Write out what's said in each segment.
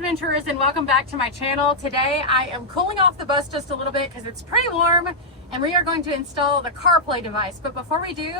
adventurers, and welcome back to my channel. Today I am cooling off the bus just a little bit because it's pretty warm, and we are going to install the CarPlay device. But before we do,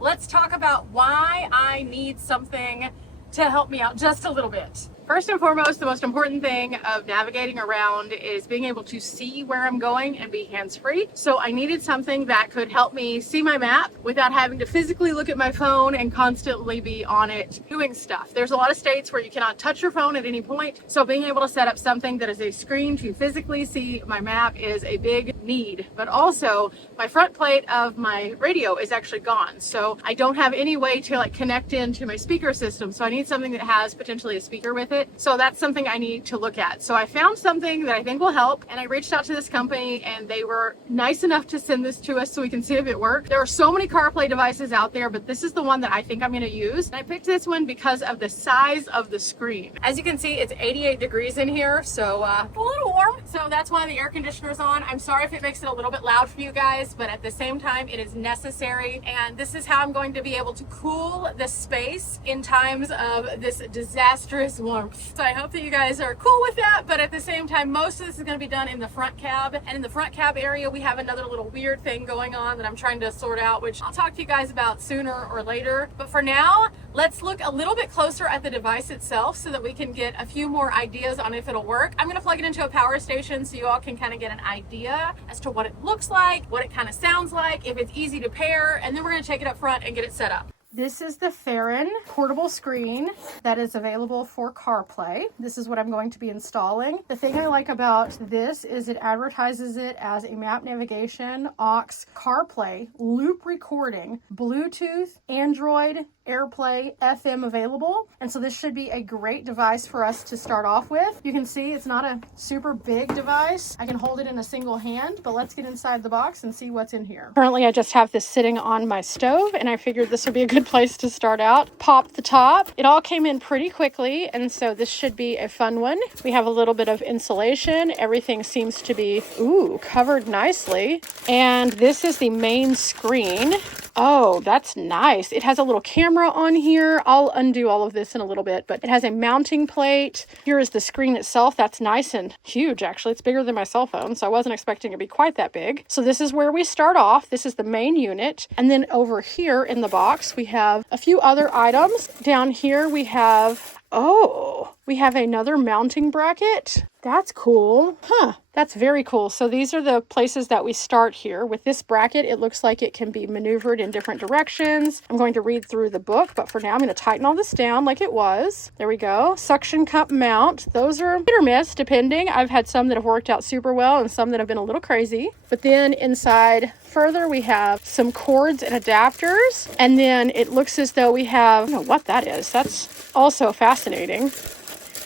let's talk about why I need something to help me out just a little bit. First and foremost, the most important thing of navigating around is being able to see where I'm going and be hands-free. So I needed something that could help me see my map without having to physically look at my phone and constantly be on it doing stuff. There's a lot of states where you cannot touch your phone at any point. So being able to set up something that is a screen to physically see my map is a big need. But also my front plate of my radio is actually gone. So I don't have any way to connect into my speaker system. So I need something that has potentially a speaker with it. So that's something I need to look at. So I found something that I think will help, and I reached out to this company and they were nice enough to send this to us so we can see if it worked. There are so many CarPlay devices out there, but this is the one that I think I'm going to use. And I picked this one because of the size of the screen. As you can see, it's 88 degrees in here, so a little warm. So that's why the air conditioner's on. I'm sorry if it makes it a little bit loud for you guys, but at the same time, it is necessary. And this is how I'm going to be able to cool the space in times of this disastrous warmth. So I hope that you guys are cool with that, but at the same time, most of this is going to be done in the front cab. And in the front cab area, we have another little weird thing going on that I'm trying to sort out, which I'll talk to you guys about sooner or later. But for now, let's look a little bit closer at the device itself so that we can get a few more ideas on if it'll work. I'm going to plug it into a power station so you all can kind of get an idea as to what it looks like, what it kind of sounds like, if it's easy to pair, and then we're going to take it up front and get it set up. This is the Fahren portable screen that is available for CarPlay. This is what I'm going to be installing. The thing I like about this is it advertises it as a map navigation, aux, CarPlay, loop recording, Bluetooth, Android, AirPlay, FM available. And so this should be a great device for us to start off with. You can see it's not a super big device. I can hold it in a single hand, but let's get inside the box and see what's in here. Currently, I just have this sitting on my stove, and I figured this would be a good place to start out. Pop the top. It all came in pretty quickly, and so this should be a fun one. We have a little bit of insulation. Everything seems to be, covered nicely. And this is the main screen. Oh, that's nice. It has a little camera on here. I'll undo all of this in a little bit, but it has a mounting plate. Here is the screen itself. That's nice and huge, actually. It's bigger than my cell phone, so I wasn't expecting it to be quite that big. So this is where we start off. This is the main unit. And then over here in the box, we have a few other items. Down here, we have another mounting bracket. That's cool. That's very cool. So these are the places that we start here. With this bracket, it looks like it can be maneuvered in different directions. I'm going to read through the book, but for now I'm going to tighten all this down like it was. There we go. Suction cup mount. Those are hit or miss, depending. I've had some that have worked out super well and some that have been a little crazy. But then inside further, we have some cords and adapters. And then it looks as though we have, I don't know what that is. That's also fascinating.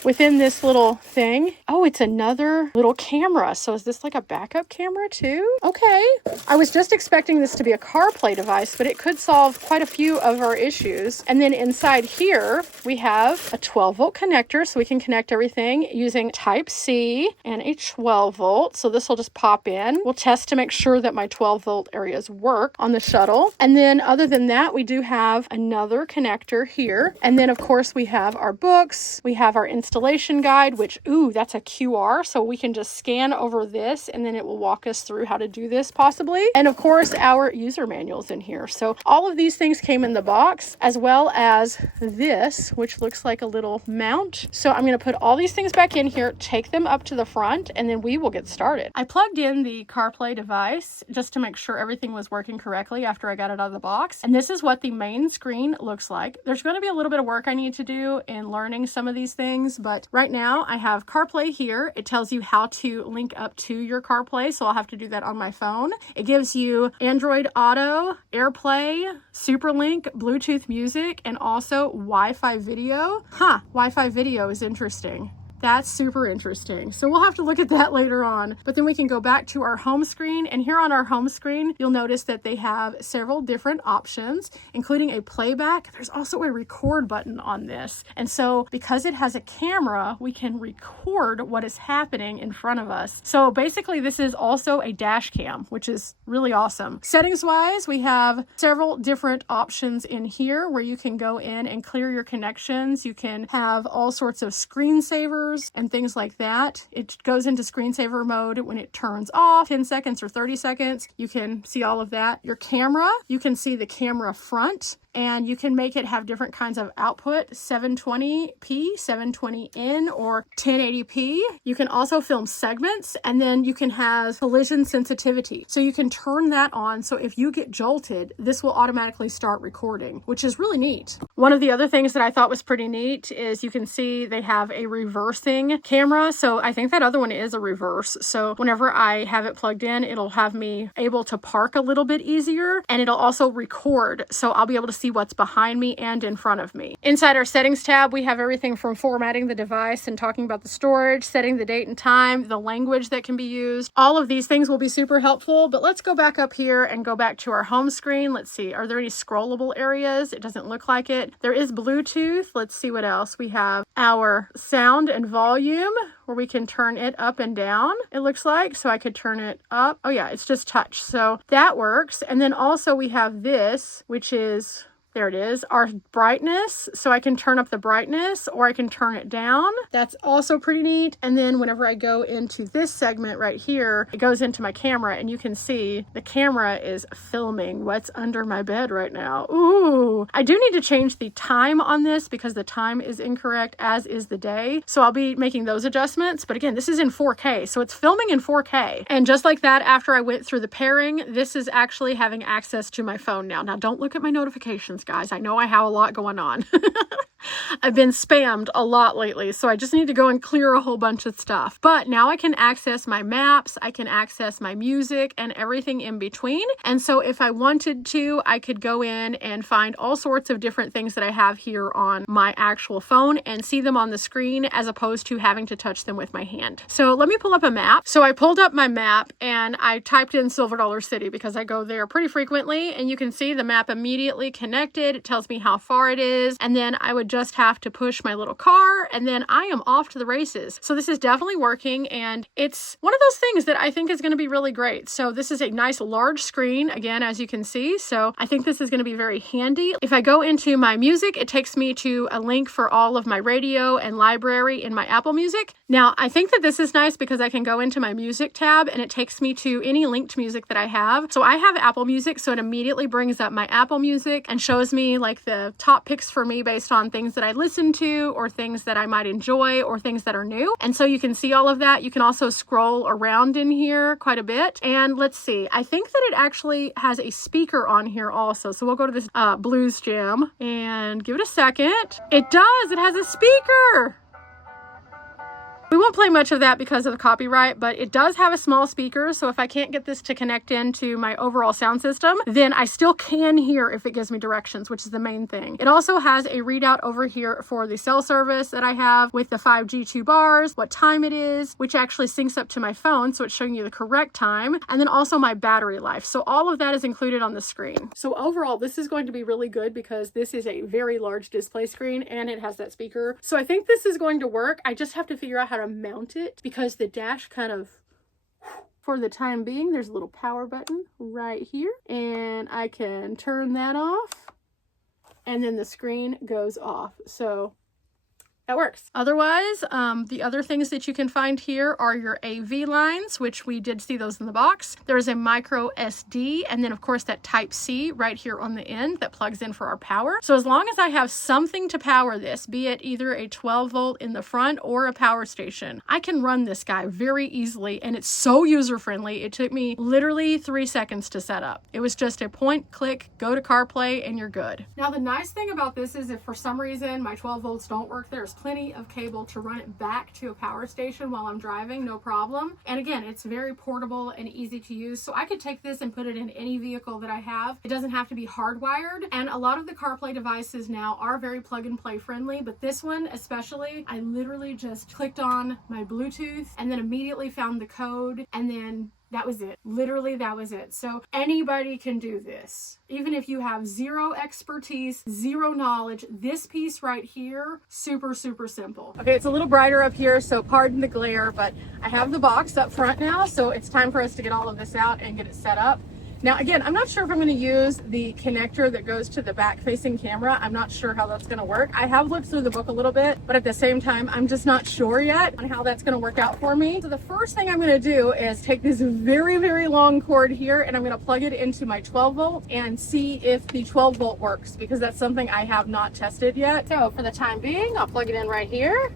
Within this little thing, it's another little camera. So is this like a backup camera too? Okay. I was just expecting this to be a CarPlay device, but it could solve quite a few of our issues. And then inside here, we have a 12-volt connector, so we can connect everything using Type-C and a 12-volt. So this will just pop in. We'll test to make sure that my 12-volt areas work on the shuttle. And then other than that, we do have another connector here. And then, of course, we have our books. We have our installation guide, which, that's a QR, so we can just scan over this and then it will walk us through how to do this possibly. And of course, our user manual's in here. So all of these things came in the box, as well as this, which looks like a little mount. So I'm going to put all these things back in here, take them up to the front, and then we will get started. I plugged in the CarPlay device just to make sure everything was working correctly after I got it out of the box. And this is what the main screen looks like. There's going to be a little bit of work I need to do in learning some of these things, but right now I have CarPlay here. It tells you how to link up to your CarPlay, so I'll have to do that on my phone. It gives you Android Auto, AirPlay, SuperLink, Bluetooth music, and also Wi-Fi video. Wi-Fi video is interesting. That's super interesting. So we'll have to look at that later on. But then we can go back to our home screen. And here on our home screen, you'll notice that they have several different options, including a playback. There's also a record button on this. And so because it has a camera, we can record what is happening in front of us. So basically this is also a dash cam, which is really awesome. Settings wise, we have several different options in here where you can go in and clear your connections. You can have all sorts of screensavers. pictures and things like that. It goes into screensaver mode when it turns off, 10 seconds or 30 seconds. You can see all of that. Your camera, you can see the camera front, and you can make it have different kinds of output, 720p, 720n, or 1080p. You can also film segments, and then you can have collision sensitivity. So you can turn that on, so if you get jolted, this will automatically start recording, which is really neat. One of the other things that I thought was pretty neat is you can see they have a reversing camera. So I think that other one is a reverse. So whenever I have it plugged in, it'll have me able to park a little bit easier, and it'll also record. So I'll be able to see what's behind me and in front of me. Inside our settings tab, we have everything from formatting the device and talking about the storage, setting the date and time, the language that can be used. All of these things will be super helpful, but let's go back up here and go back to our home screen. Let's see, are there any scrollable areas? It doesn't look like it. There is Bluetooth. Let's see what else. We have our sound and volume, where we can turn it up and down, it looks like. So I could turn it up. Oh yeah, it's just touch. So that works. And then also we have this, which is, there it is, our brightness. So I can turn up the brightness or I can turn it down. That's also pretty neat. And then whenever I go into this segment right here, it goes into my camera, and you can see the camera is filming what's under my bed right now. Ooh, I do need to change the time on this because the time is incorrect, as is the day. So I'll be making those adjustments. But again, this is in 4K, so it's filming in 4K. And just like that, after I went through the pairing, this is actually having access to my phone now. Now don't look at my notifications, guys. I know I have a lot going on. I've been spammed a lot lately, so I just need to go and clear a whole bunch of stuff. But now I can access my maps, I can access my music and everything in between. And so if I wanted to, I could go in and find all sorts of different things that I have here on my actual phone and see them on the screen, as opposed to having to touch them with my hand. So let me pull up a map. So I pulled up my map and I typed in Silver Dollar City because I go there pretty frequently, and you can see the map immediately connected. It tells me how far it is, and then I would just have to push my little car, and then I am off to the races. So this is definitely working, and it's one of those things that I think is going to be really great. So this is a nice large screen, again, as you can see. So I think this is going to be very handy. If I go into my music, it takes me to a link for all of my radio and library in my Apple Music. Now, I think that this is nice because I can go into my music tab and it takes me to any linked music that I have. So I have Apple Music, so it immediately brings up my Apple Music and shows me like the top picks for me based on things that I listen to, or things that I might enjoy, or things that are new. And so you can see all of that. You can also scroll around in here quite a bit. And let's see, I think that it actually has a speaker on here also. So we'll go to this blues jam and give it a second. It does, it has a speaker. We won't play much of that because of the copyright, but it does have a small speaker. So if I can't get this to connect into my overall sound system, then I still can hear if it gives me directions, which is the main thing. It also has a readout over here for the cell service that I have with the 5G 2 bars, what time it is, which actually syncs up to my phone. So it's showing you the correct time, and then also my battery life. So all of that is included on the screen. So overall, this is going to be really good because this is a very large display screen and it has that speaker. So I think this is going to work. I just have to figure out how to mount it because the dash kind of, for the time being, there's a little power button right here, and I can turn that off, and then the screen goes off. So that works. Otherwise, the other things that you can find here are your AV lines, which we did see those in the box. There's a micro SD, and then of course that type C right here on the end that plugs in for our power. So as long as I have something to power this, be it either a 12 volt in the front or a power station, I can run this guy very easily, and it's so user friendly. It took me literally 3 seconds to set up. It was just a point, click, go to CarPlay, and you're good. Now the nice thing about this is if for some reason my 12 volts don't work, there's plenty of cable to run it back to a power station while I'm driving, no problem. And again, it's very portable and easy to use. So I could take this and put it in any vehicle that I have. It doesn't have to be hardwired. And a lot of the CarPlay devices now are very plug and play friendly, but this one especially, I literally just clicked on my Bluetooth and then immediately found the code, and then that was it. Literally, that was it. So anybody can do this. Even if you have zero expertise, zero knowledge, this piece right here, super, super simple. Okay, it's a little brighter up here, so pardon the glare, but I have the box up front now, so it's time for us to get all of this out and get it set up. Now again, I'm not sure if I'm going to use the connector that goes to the back facing camera. I'm not sure how that's going to work. I have looked through the book a little bit, but at the same time, I'm just not sure yet on how that's going to work out for me. So the first thing I'm going to do is take this very, very long cord here and I'm going to plug it into my 12 volt and see if the 12 volt works, because that's something I have not tested yet. So for the time being, I'll plug it in right here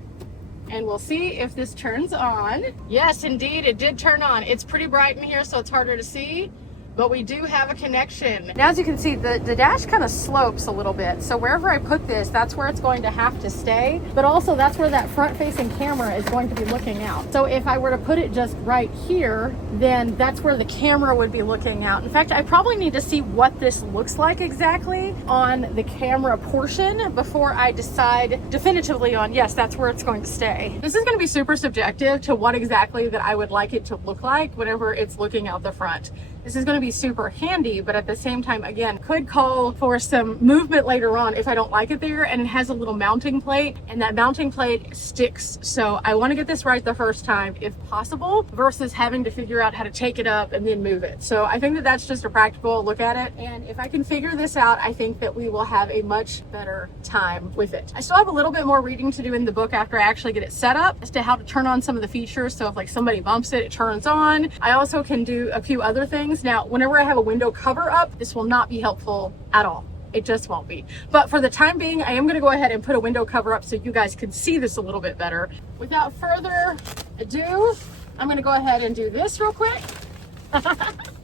and we'll see if this turns on. Yes, indeed, it did turn on. It's pretty bright in here, so it's harder to see, but we do have a connection. Now, as you can see, the dash kind of slopes a little bit. So wherever I put this, that's where it's going to have to stay. But also that's where that front facing camera is going to be looking out. So if I were to put it just right here, then that's where the camera would be looking out. In fact, I probably need to see what this looks like exactly on the camera portion before I decide definitively on, yes, that's where it's going to stay. This is going to be super subjective to what exactly that I would like it to look like whenever it's looking out the front. This is going to be super handy, but at the same time, again, could call for some movement later on if I don't like it there. And it has a little mounting plate, and that mounting plate sticks. So I want to get this right the first time if possible, versus having to figure out how to take it up and then move it. So I think that that's just a practical look at it. And if I can figure this out, I think that we will have a much better time with it. I still have a little bit more reading to do in the book after I actually get it set up as to how to turn on some of the features. So if like somebody bumps it, it turns on. I also can do a few other things. Now, whenever I have a window cover up, this will not be helpful at all. It just won't be. But for the time being, I am going to go ahead and put a window cover up so you guys can see this a little bit better. Without further ado, I'm going to go ahead and do this real quick.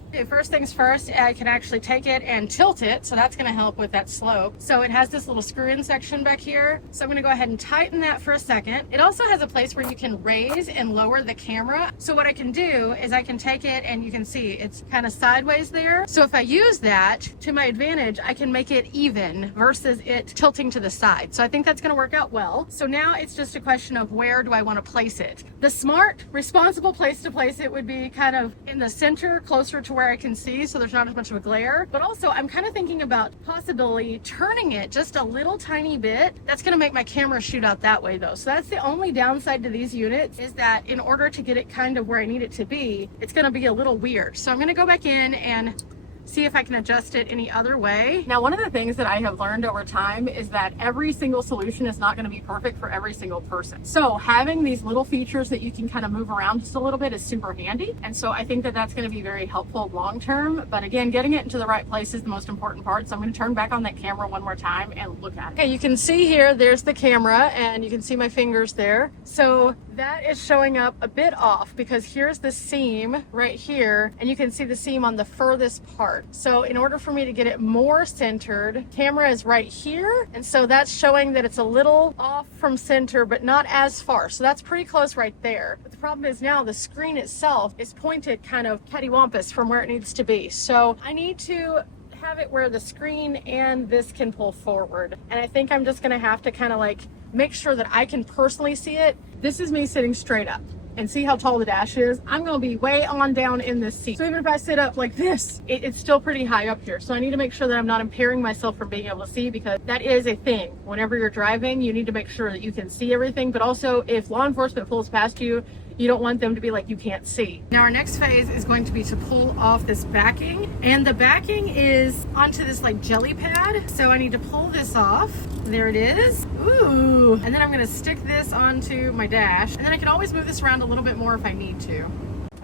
Okay, first things first, I can actually take it and tilt it, so that's going to help with that slope. So it has this little screw-in section back here, so I'm going to go ahead and tighten that for a second. It also has a place where you can raise and lower the camera. So what I can do is I can take it and you can see it's kind of sideways there. So if I use that to my advantage, I can make it even versus it tilting to the side. So I think that's going to work out well. So now it's just a question of where do I want to place it. The smart, responsible place to place it would be kind of in the center, closer to where I can see, so there's not as much of a glare. But also I'm kind of thinking about possibly turning it just a little tiny bit. That's going to make my camera shoot out that way though. So that's the only downside to these units, is that in order to get it kind of where I need it to be, it's going to be a little weird. So I'm going to go back in and see if I can adjust it any other way. Now, one of the things that I have learned over time is that every single solution is not going to be perfect for every single person. So having these little features that you can kind of move around just a little bit is super handy. And so I think that that's going to be very helpful long term. But again, getting it into the right place is the most important part. So I'm going to turn back on that camera one more time and look at it. Okay, you can see here, there's the camera and you can see my fingers there. So that is showing up a bit off because here's the seam right here, and you can see the seam on the furthest part. So in order for me to get it more centered, camera is right here, and so that's showing that it's a little off from center but not as far. So that's pretty close right there. But the problem is now the screen itself is pointed kind of cattywampus from where it needs to be. So I need to have it where the screen and this can pull forward, and I think I'm just gonna have to kind of like make sure that I can personally see it. This is me sitting straight up, and see how tall the dash is. I'm gonna be way on down in this seat. So even if I sit up like this, it's still pretty high up here. So I need to make sure that I'm not impairing myself from being able to see, because that is a thing. Whenever you're driving, you need to make sure that you can see everything, but also if law enforcement pulls past you, you don't want them to be like, you can't see. Now our next phase is going to be to pull off this backing, and the backing is onto this like jelly pad. So I need to pull this off. There it is. Ooh. And then I'm gonna stick this onto my dash, and then I can always move this around a little bit more if I need to.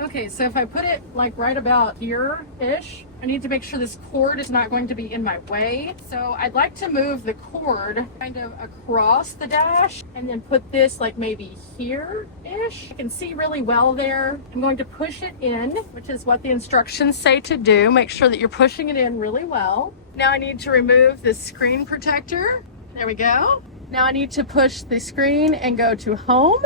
Okay, so if I put it like right about here-ish, I need to make sure this cord is not going to be in my way. So I'd like to move the cord kind of across the dash and then put this like maybe here-ish. I can see really well there. I'm going to push it in, which is what the instructions say to do. Make sure that you're pushing it in really well. Now I need to remove the screen protector. There we go. Now I need to push the screen and go to home.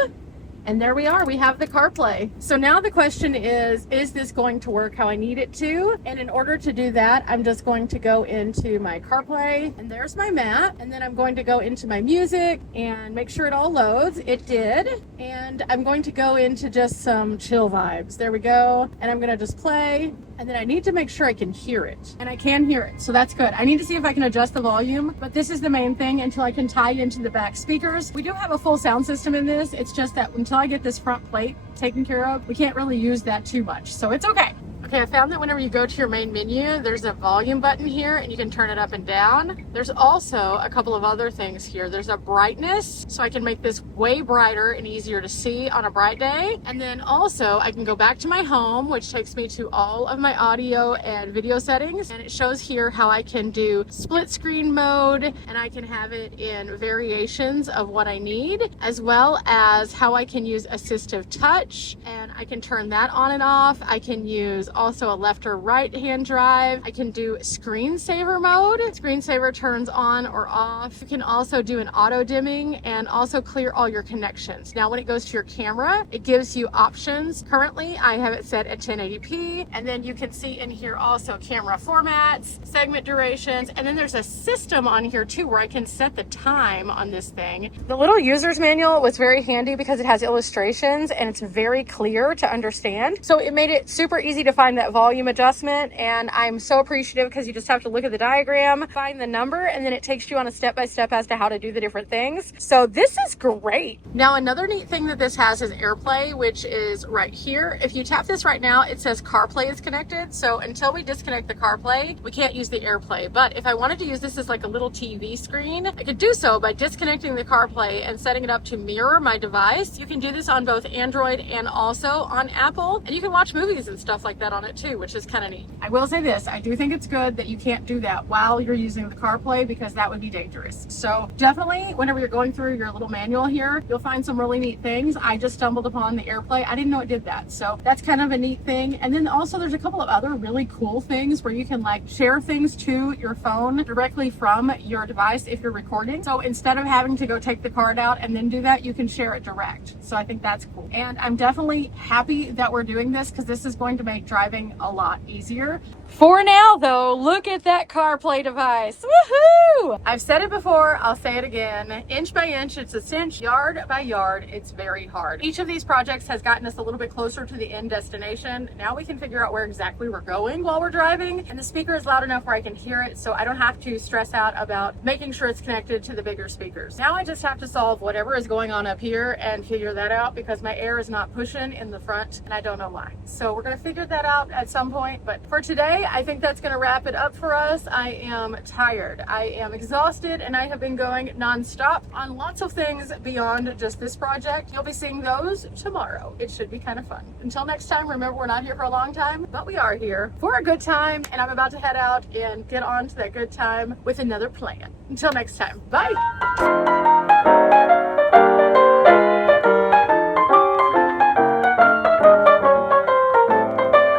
And there we are, we have the CarPlay. So now the question is this going to work how I need it to? And in order to do that, I'm just going to go into my CarPlay, and there's my map. And then I'm going to go into my music and make sure it all loads. It did. And I'm going to go into just some chill vibes. There we go. And I'm gonna just play. And then I need to make sure I can hear it. And I can hear it, so that's good. I need to see if I can adjust the volume, but this is the main thing until I can tie into the back speakers. We do have a full sound system in this. It's just that until I get this front plate taken care of, we can't really use that too much, so it's okay. Okay, I found that whenever you go to your main menu, there's a volume button here and you can turn it up and down. There's also a couple of other things here. There's a brightness, so I can make this way brighter and easier to see on a bright day. And then also I can go back to my home, which takes me to all of my audio and video settings. And it shows here how I can do split screen mode, and I can have it in variations of what I need, as well as how I can use assistive touch, and I can turn that on and off. I can use also a left or right hand drive. I can do screensaver mode. Screensaver turns on or off. You can also do an auto dimming and also clear all your connections. Now when it goes to your camera, it gives you options. Currently I have it set at 1080p, and then you can see in here also camera formats, segment durations, and then there's a system on here too where I can set the time on this thing. The little user's manual was very handy because it has illustrations and it's very clear to understand. So it made it super easy to find that volume adjustment, and I'm so appreciative because you just have to look at the diagram, find the number, and then it takes you on a step-by-step as to how to do the different things. So this is great. Now another neat thing that this has is AirPlay, which is right here. If you tap this right now, it says CarPlay is connected. So until we disconnect the CarPlay, we can't use the AirPlay. But if I wanted to use this as like a little TV screen, I could do so by disconnecting the CarPlay and setting it up to mirror my device. You can do this on both Android and also on Apple, and you can watch movies and stuff like that on it too, which is kind of neat. I will say this, I do think it's good that you can't do that while you're using the CarPlay, because that would be dangerous. So definitely whenever you're going through your little manual here, you'll find some really neat things. I just stumbled upon the AirPlay. I didn't know it did that. So that's kind of a neat thing. And then also there's a couple of other really cool things where you can like share things to your phone directly from your device if you're recording. So instead of having to go take the card out and then do that, you can share it direct. So I think that's cool. And I'm definitely happy that we're doing this because this is going to make driving a lot easier. For now though, look at that CarPlay device. Woohoo! I've said it before, I'll say it again. Inch by inch, it's a cinch. Yard by yard, it's very hard. Each of these projects has gotten us a little bit closer to the end destination. Now we can figure out where exactly we're going while we're driving, and the speaker is loud enough where I can hear it, so I don't have to stress out about making sure it's connected to the bigger speakers. Now I just have to solve whatever is going on up here and figure that out, because my air is not pushing in the front and I don't know why. So we're gonna figure that out at some point, but for today, I think that's gonna wrap it up for us. I am tired, I am exhausted, and I have been going non-stop on lots of things beyond just this project. You'll be seeing those tomorrow. It should be kind of fun. Until next time, remember we're not here for a long time, but we are here for a good time, and I'm about to head out and get on to that good time with another plan. Until next time, bye!